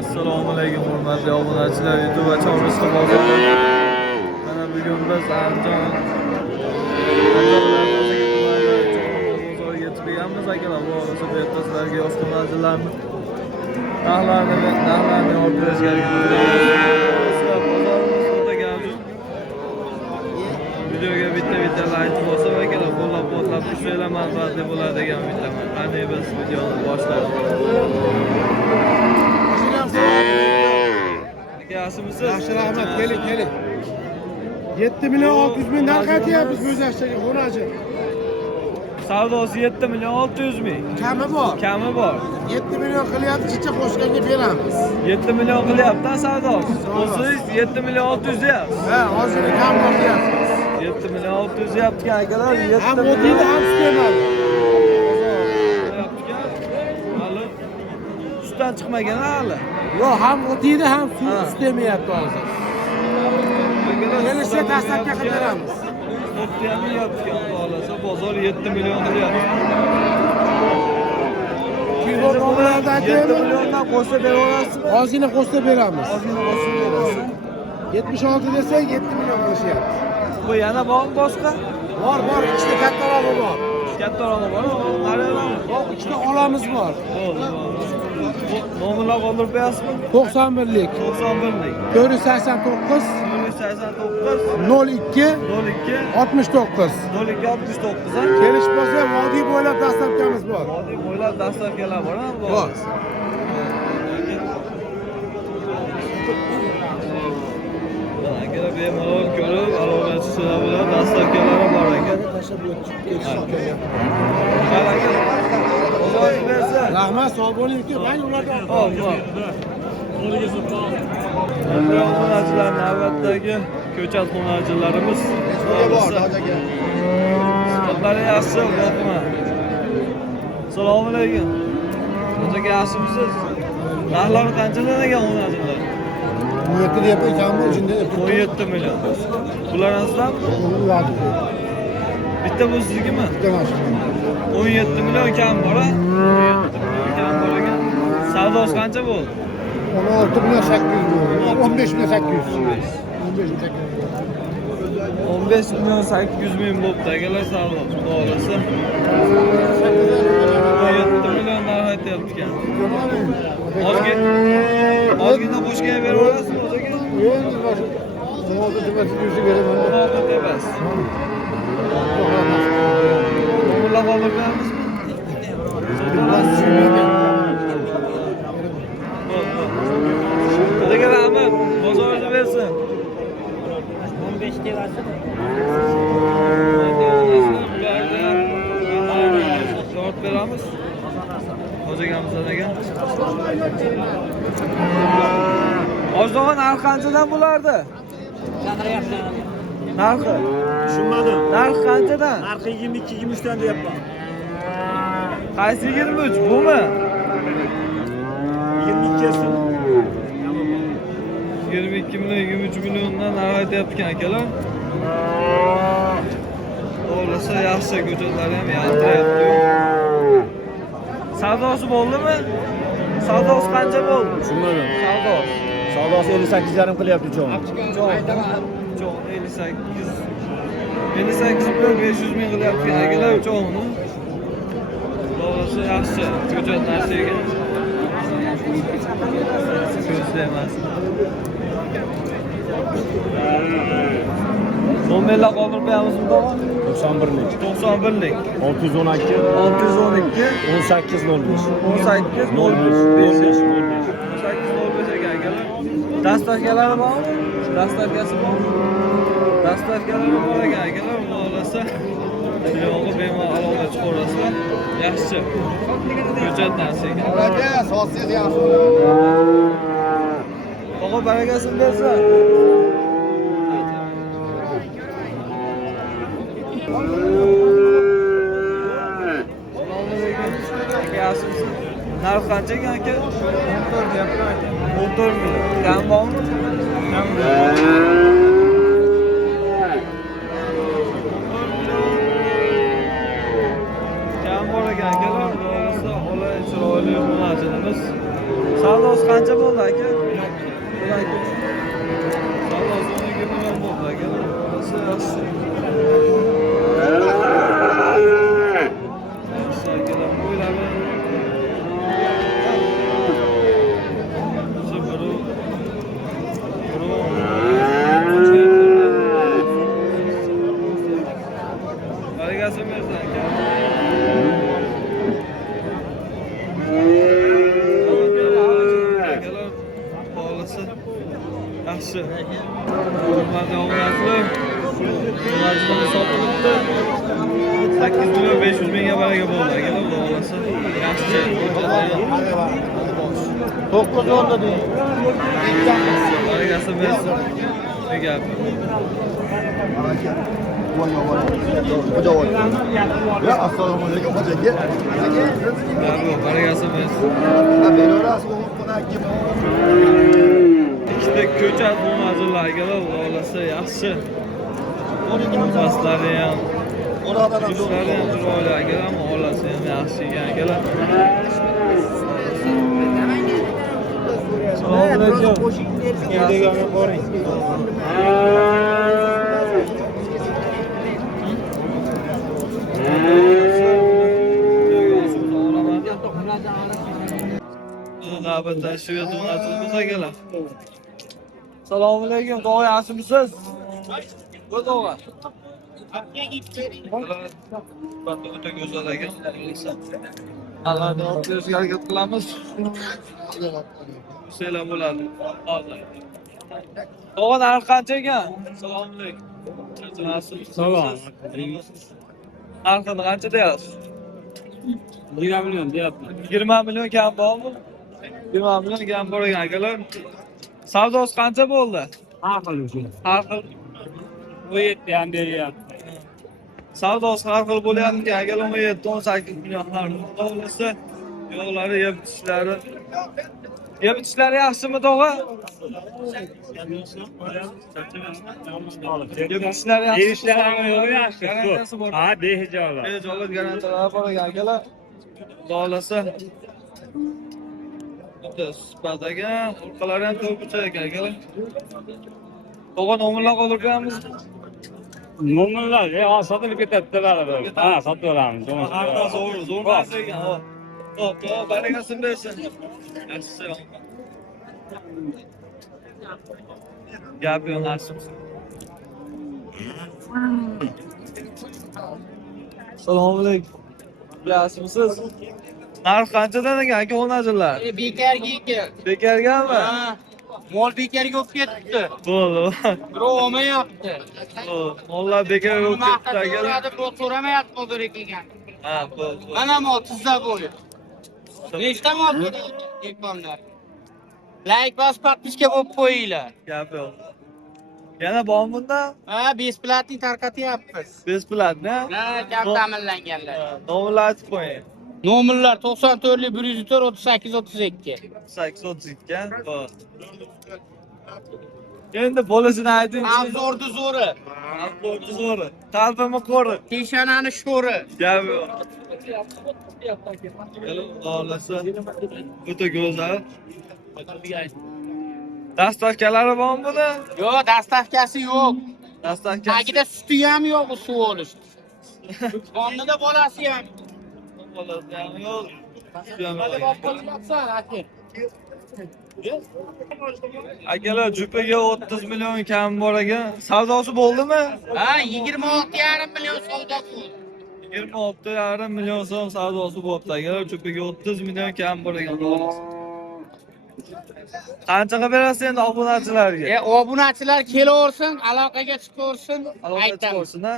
Assalomu alaykum hurmatli obunachilar, YouTube va Chorlishli bozor. Mana bugun biz Andijon bozoriga yetib kelganmiz akalar. Bu orada bu yerda sizlarga yosh xonadonlarni narxlarini olib berishga videoga bitta like bo'lsa va akalar qo'llab-quvvatlab tursanglar manfaatli bo'ladi degan umiddaman. Qani biz videoni boshlaymiz. Yaxshimisiz? Yaxshi rahmat, keling. 7 milyon 600 bin narx aytyapmiz Bo'zaxchaga xonachi. Savdosi 7 milyon 600 bin. Kami bor. 7 milyon qilyapti, chicha qo'shganga beramiz. 7 milyon qilyapti savdosi. O'zingiz 7 milyon 600 deyapsiz. Ha, hozir kam bor deyapsiz. 7 milyon 600 yaptgan akalar, 7 Ham milyon. o'tiydi, ham sutemadi. Hali sutdan chiqmagan hali. Yo'q, ham o'tiydi, ham sutemayapti hozir. Kelishga tasdiqga qidiramiz. O'tni ham yaptgan bo'lsa, bozor 7 milyon qilyapti. Kivo bog'larda 7 milyondan qo'shib beraverasizmi? Ozgina qo'shib beramiz. Ozgina qo'shib berasiz. 76 desang 7 milyon qilishyapti. Bu yana bormi boshqa? Bor, ikkita kattarog'i bor. Kattarog'i bormi? Qarayman. Yo'q, ikkita olamiz bor. Nomerlar qoldirib qo'yasizmi? 91lik 91lik 489 02 69. 02 69 ha? Kelish bo'lsa vodiy bo'ylab dastlabkamiz bor. Vodiy bo'ylab dastlabkilar bor ha? Bor. Akalar bemalol ko'rib, aloqachisilar bilan dastlabkilari bor ekan. Rahmat, sog' bo'ling uka. Men ulardan Xonachilar navbatdagi ko'chat xonachilarimiz. Sifatlari yaxshi, rahmat. Assalomu alaykum. Aka yaxshimisiz? Narxlari qanchadan ekan xonachilar? 17 deyapman, kam bor ichinde. 17 milyon. Bular sizlarmi? Bitta bu siznikimi? Bitta mashina. 17 milyon kam bor ha? 17 milyon kam bor ekan. Savdosi qancha bo'ldi? 16 milyon 800 bo'ldi. 15 milyon 800. 15 milyon 800 bin bo'libdi akalar savdosi. Xudoolasa 17 milyon narx aytyapti ekan. Ozgina qo'shgan beraverasizmi o'ziga? Olti tepasi yursa beraman. Olti tepasi. Nomerlar qoldirib beramizmi? Xudoga rahmat. Bozorni bersin. 15 tevasi. Javob beramiz. O'zigamizdan ekan. Ozdog'i narxi qanchadan bo'lardi? Narxi? Tushunmadim. Narxi qanchadan? Narxi 22-23 dan deyapman. Qaysi 23? Bumi? 22'si. 22 milyon, 23 milyondan narx aytyapti akalar. To'g'risi yaxshi, ko'chatlari ham yaltirayapti. Savdosi bo'ldimi? Savdosi qancha bo'ldi? Tushunmadim. Savdosi. Savdosi 58,5 qilyapti cho'ng. Cho'ng 58 milyon 500 ming qilyapti akalar cho'ngni. To'g'risi yaxshi, ko'chat narsa ekan. Ko'zda emas. Nomerlar qoldirib qo'yamizmi tog'a? 91lik. 91lik 612 612 1805. 18 05 ekan akalar. Dastavkalari bormi? Dastavkasi bormi? Dastavkalari bor ekan akalar. Xudoolasa yog'i bemalol aloqa chiqarasizlar. Yaxshi. Ko'chat narsa ekan. Aka, so'zingiz yaxshi. Tog'a barakasini bersin. Narx qancha ekan aka? 14 deyapman aka. 14 million. Kam bormi? Kam bor. Kam bor ekan akalar. Bo'lsa olay chiroyli bo'ladi. Savdosi qancha bo'ldi? bo'ldi aka? 12. Savdo 12 million bo'ldi aka. Bo'lsa yaxshi. Yaxshi akalar, bo'ylari. Yaxshi. Hurmatli obunachilar, obunachilarni sotibdi. 8 million 500 mingga baraga bo'ldi akalar, xudo xolasa. Yaxshi. 910 dedi. Baragasi bersin. Ne gap? Ya assalomu alaykum hojaga. Baragasi bersin. İşte ko'chat bo'lmadilar akalar, xudo xolasa yaxshi. Pastlari ham, yuzlari ham chiroyli akalar, holasi ham yaxshi ekan akalar. Assalomu alaykum. Degani boring. Navbatdan shu yerda o'rnatilamiz akalar. Assalomu alaykum, tog'a yaxshimisiz? Qo'y tog'a. Batda o'ta go'zal ekan. Allohga o'tishga harakat qilamiz. Selam bo'ladi. Tog'a narxi qancha ekan? Assalomu alaykum. Salom. Narxini qancha deyapsiz? 20 million deyapman. 20 million kam bormi? 20 million kam bor ekan akalar. Savdosi qancha bo'ldi? Har xil. Har xil. Bu yerda ham beryapti. Savdosi har xil bo'lyapti akalar, 17-18 million har bo'lsa, yo'qlari yeb ishlari. Yeb ishlari yaxshimi tog'a? Yeb ishlari yaxshi. Ishlaring yo'q yaxshi. Garantiyasi bor. Ha, behijolat. Behijolat garantiyalari bor ekan akalar. Xudo xolasa. Sifat ekan, orqalari ham to'g'richa ekan akalar. Tog'a nomerlar qoldirib beramiz. Nomerlar, sotilib ketadilar. Ha, sotib olamiz. Zo'r narsa ekan. Hop, barakasini bersin. Yaxshi. Gap yo'q narsa. Assalomu alaykum. Yaxshimisiz? Narx qanchadan ekan aka o'rnatillar? Bekarga ekan. Bekargami? Ha. Mol bekarga olib ketibdi. Bo'ldi. Birov olmayapti. Mollar bekarga olib ketdi akalar. Bu so'ramayapti mozor ekan. Ha, bo'ldi. Mana mol tizza bo'yi. Nechta mol ekonlar? Like bas подписка bo'lib qo'yinglar. Gap yo'q. Yana bormi bunda? Ha, besplatni tarqatyapmiz. Besplatni? Ha, kam ta'minlanganlar. Nomerlar aytib qo'ying. Nomerlar 94 104 38 32. 832. Endi bolasini ayting. Avzorni zo'ri. Avzorni zo'ri. Qalbimi qo'ri. Peshonani sho'ri. Gap yo'q. Xolasa. O'ta go'zal. Dastavkalari bormi buni? Yo'q, dastavkasi yo'q. Dastavkasi. Tagida suti ham yo'q bu suv olish. Qonida bolasi ham. Bolasi ham yo'q. Akalar, jupaga 30 million kam bor ekan. Savdosi bo'ldimi? Ha, 26,5 million savdo bo'ldi. 26,5 million so'm savdosi bo'libdi akalar. Jupaga 30 million kam bor ekan. Qanchaga berasiz endi obunachilarga? Obunachilar kelaversin, aloqaga chiqaversin, Aloqaga aytamiz. chiqaversin, ha?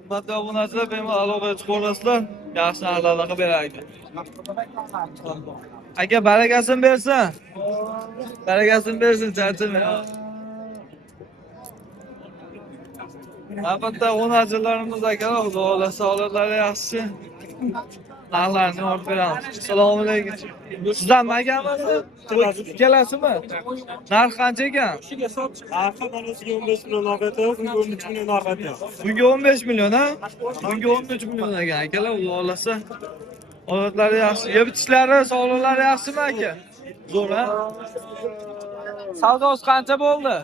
Hurmatli obunachilar, bemalol aloqaga chiqaverasizlar. Yaxshi narxlarga qilib beraylik. Aka, barakasini bersin. Barakasini bersin, charchamang. Albatta, obunachilarimiz akalar, xudo xolasa holatlari yaxshi. Narxlarni olib beramiz. Assalomu alaykum. Sizlarmi akamisiz? Kelasizmi? Narx qancha ekan? Narxi bolasiga 15 million narxati, bunga 13 million narxati. Bunga 15 million, ha? Bunga 13 million ekan akalar, xudo xolasa. Odatlari yaxshi. Yeb ishlari, sog'liqlari yaxshimi aka? Zo'r ha? Savdosi qancha bo'ldi?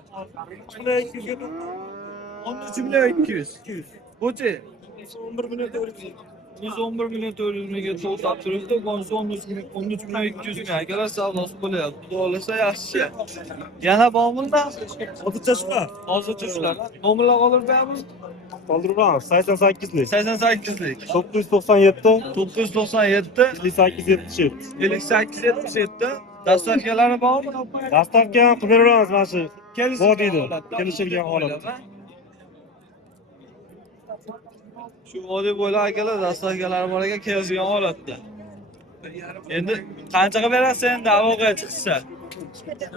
13 million 200. Buchi? 11 million 400. 111 million 400 mingga to'xtab turibdi. Bonus 13 million 200 ming akalar savdosi bo'lyapti. Xudo xohlasa yaxshi. Yana bormi? Hozircha shular. Hozircha shular. Nomerlar qoldirib beramiz. Qoldiramiz. 88lik. 88lik. 997 997 5877. 5877. Dastavkalari bormi? Dastavka ham qilib beramiz mana shu. Bor deydi. Kelishilgan holatda. Shu vodiy bo'ylab akalar dastavkalari bor ekan, kelishgan holatda. Endi qanchaga berasiz endi aloqaga chiqsa?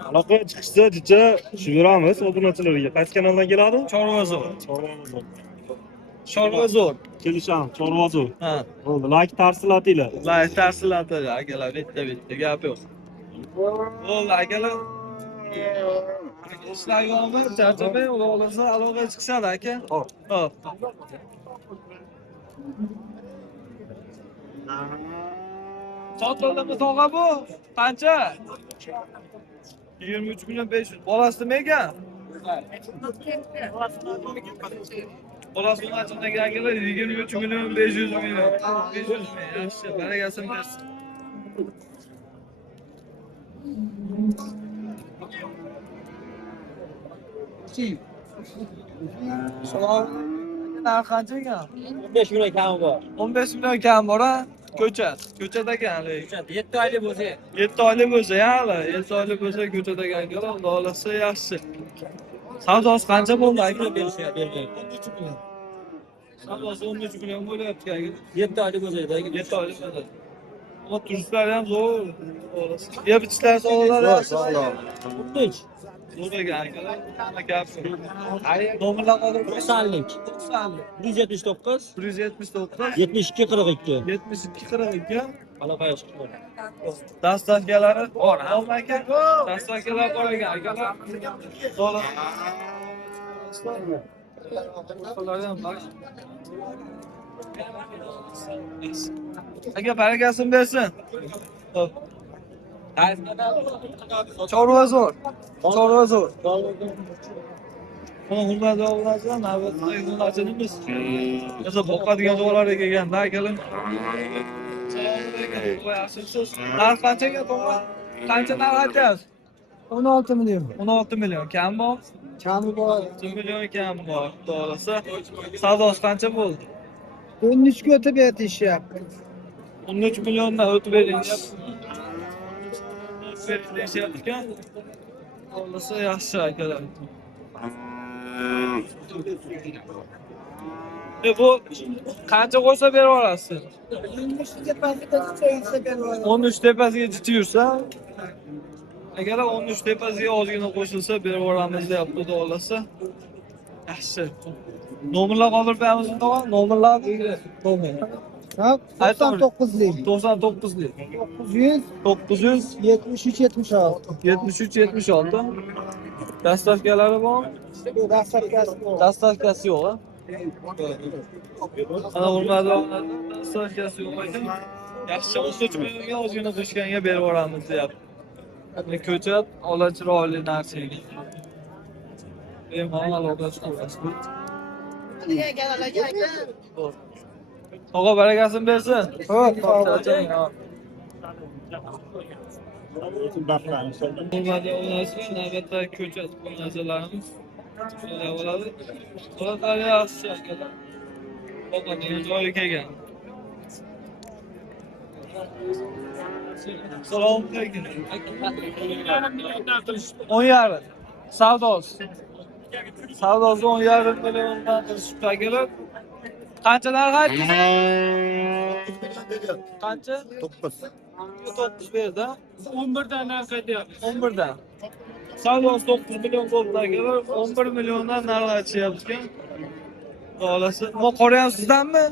Aloqaga chiqishsa jicha shu beramiz obunachilarga. Qaysi kanaldan keladi? Chorvazor. Chorvazor. Kelishamiz, Chorvazor. Ha. Bo'ldi, like tarsilatinglar. Like tarsilatadi akalar, bitta gap yo'q. Bo'ldi akalar. Ishlar yo'qmi? Charchamay, xudo xolasa aloqaga chiqsada aka. Hop. Sotildimi tog'a bu? Qancha? 23 million 500. Bolasi nima ekan? Bolasi qanchadan kelganlar? 23 million 500 million. 500 ming. Yaxshi, barakasini bersin. Narx qancha ekan? 15 million kami bor. 15 million kam bor ha? Ko'chada ekan. 7 oylik bo'lsa. 7 oylik bo'lsa ya hali. 7 oylik bo'lsa ko'chada ekan. Xudo xolasa yaxshi. Savdosi qancha bo'ldi aka? Berishyapti. 13 million. Savdosi 13 million bo'lyapti aka. 7 oylik bo'lsa. 7 oylik bo'lsa. Ama turistlar ham zo'r. Yeb ichishlar sog'lari yaxshi. Xuddi Zo'r ekan akalar. Gap. Nomerlar qoldirib 90lik. 179 179 72 42. 72 42. Aloqaga chiqib. Dastavkalari bor, hamma aka. Dastavkalar bor ekan akalar. Zo'r. Dastavkalar ham bor. Aka barakasini bersin. Xo'p. Chorvazor. Mana hurmatli obunachilar, navbatdagi munosabatimiz. Mesela boqadigan joylarga kelganda akalar. Yaxshisiz. Narx qancha ekan to'g'ri? Qancha narx aytasiz? 16 million. 16 million kam bor? Kami bor. 1 million kam bor. To'g'risi. Savdosi qancha bo'ldi? 13 ga o'tib aytishyapti. 13 milliondan o'tib berilyapti. Deyishyapti-kan. To'g'risi yaxshi akalar. Bu qancha qo'ysa berib olasiz? 13 tepasiga jichi yursa, agar 13 tepasiga ozgina qo'shilsa berib olamiz deyapti, xudo xolasa. Yaxshi. Nomerlar qoldirib beramiz tog'a? Nomerlar? Ha, 99lik. 99lik. 900 900 73 76. 73 76. Dastavkalari bor? Dastavkasi yo'q, ha? Ana hurmatli onalar, dastavkasi yo'q ekan. Yaxshi 13 millionga ozgina qo'shganga berib yuboramiz deyapti. Ko'chat ola chiroyli narsa ekan. Bemalol aloqa chiqarasiz. Tog'a barakasini bersin. Xo'p, Hurmatli obunachilar, navbatdagi ko'chat narsalarimiz shunday bo'ladi. Qo'llar yaxshi akalar. Ovqatning joyi kelgan. Salom alaykum. 10,5 savdosi. Savdosi 10,5 milliondan tushib akalar. Qancha narx aytdingiz? Qancha? 9 berdi. 11dan narx aytyapti. 11dan. Savdosi 9 million bo'ldi akalar. 11 milliondan narx aytishyapti-kan. Xolasi. Bu qora ham sizdanmi?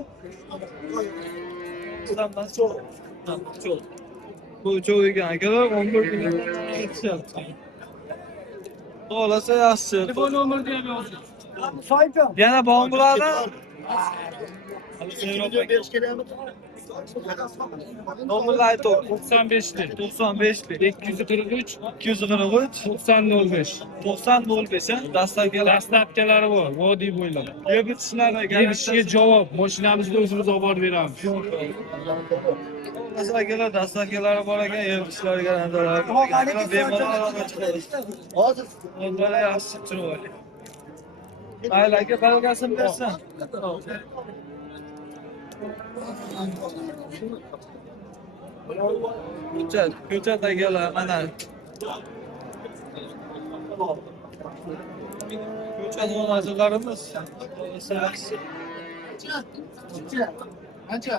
Sizdanmi? Cho'q. Bu cho'q ekan akalar 11 milliondan narx aytishyapti. Xolasi yaxshi. Telefon nomerni ham yozing. Yana bormi bularda? Nomerni ayt o'q. 95'li. 95 bin. 243 243 9005. 90 05 dastlabkilar. Dastlabkilari bor, vodiy bo'ylab. Yeb bitishlarga Yebishga javob, mashinamizni o'zimiz olib borib beramiz. dastlabkilari bor ekan, yeb bitishlarga garantiyalar bor ekan. Bemalol aloqa chiqadi. Hozir. Onlara yaxshi chiroyli. Mayli aka, belgasini bersin. Ko'chat akalar mana. Ko'chat onachilarimiz. Qancha?